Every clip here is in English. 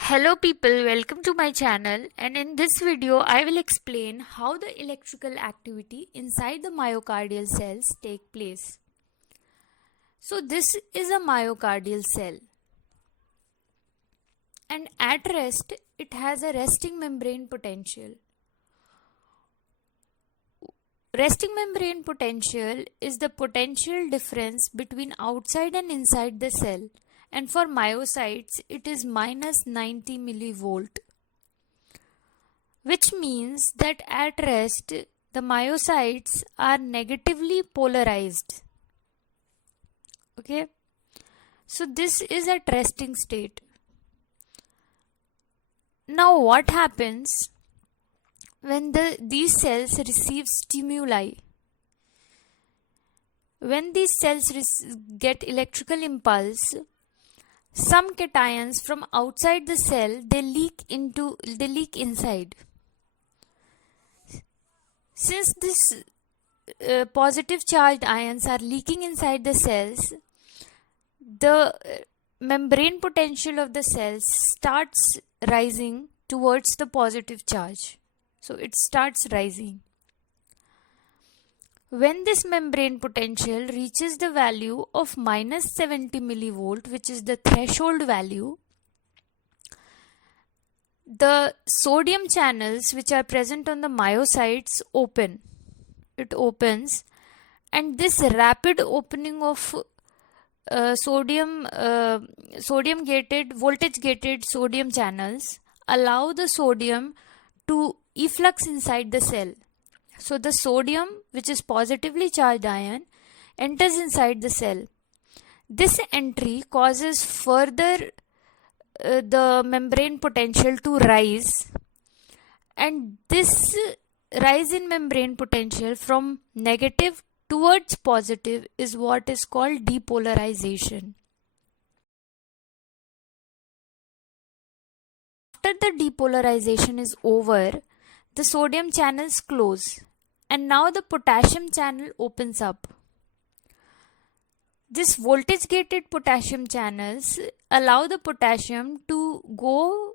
Hello people, welcome to my channel, and in this video I will explain how the electrical activity inside the myocardial cells take place. So this is a myocardial cell, and at rest it has a resting membrane potential. Resting membrane potential is the potential difference between outside and inside the cell, and for myocytes it is minus 90 millivolt, which means that at rest the myocytes are negatively polarized. Okay, so this is at resting state. Now what happens when these cells receive stimuli? When these cells get electrical impulse, some cations from outside the cell they leak inside. Since this positive charged ions are leaking inside the cells, the membrane potential of the cells starts rising towards the positive charge. So it starts rising. When this membrane potential reaches the value of minus 70 millivolt, which is the threshold value, the sodium channels which are present on the myocytes open. It opens, and this rapid opening of voltage gated sodium channels allow the sodium to efflux inside the cell. So the sodium, which is positively charged ion, enters inside the cell. This entry causes further the membrane potential to rise, and this rise in membrane potential from negative towards positive is what is called depolarization. After the depolarization is over, the sodium channels close, and now the potassium channel opens up. This voltage gated potassium channels allow the potassium to go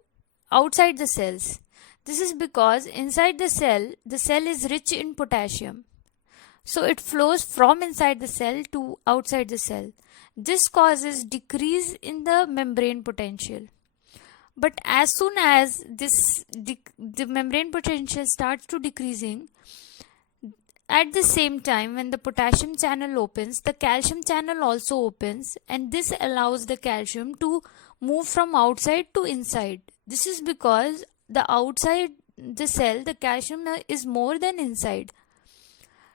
outside the cells. This is because inside the cell is rich in potassium. So it flows from inside the cell to outside the cell. This causes decrease in the membrane potential. But as soon as the membrane potential starts to decreasing, at the same time when the potassium channel opens, the calcium channel also opens, and this allows the calcium to move from outside to inside. This is because the outside the cell the calcium is more than inside.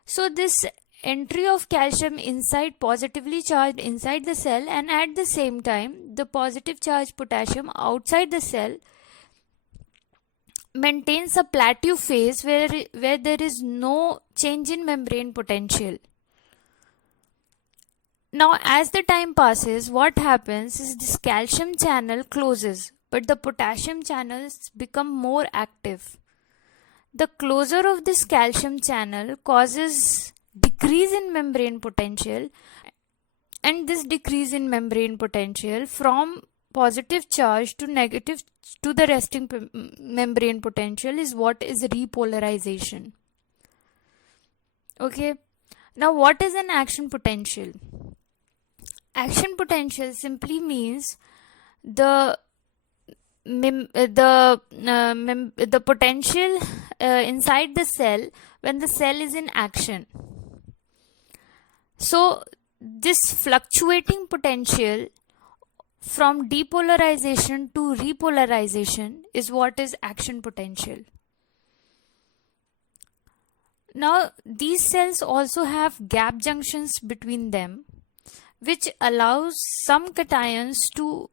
So this entry of calcium inside, positively charged inside the cell, and at the same time the positive charged potassium outside the cell maintains a plateau phase where there is no change in membrane potential. Now as the time passes, what happens is this calcium channel closes, but the potassium channels become more active. The closure of this calcium channel causes decrease in membrane potential, and this decrease in membrane potential from positive charge to negative to the resting membrane potential is what is repolarization. Okay, now what is an action potential? Action potential simply means the potential inside the cell when the cell is in action. So this fluctuating potential from depolarization to repolarization is what is action potential. Now these cells also have gap junctions between them, which allows some cations to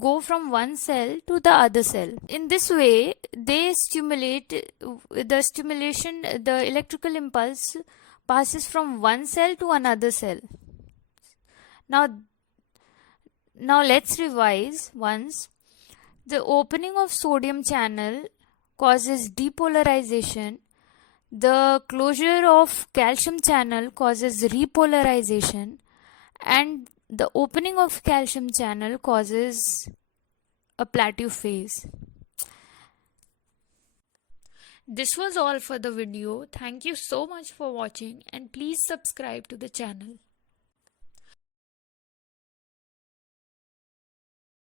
go from one cell to the other cell. In this way, they stimulate the electrical impulse passes from one cell to another cell. Now let's revise once. The opening of sodium channel causes depolarization. The closure of calcium channel causes repolarization, and the opening of calcium channel causes a plateau phase. This was all for the video. Thank you so much for watching and please subscribe to the channel.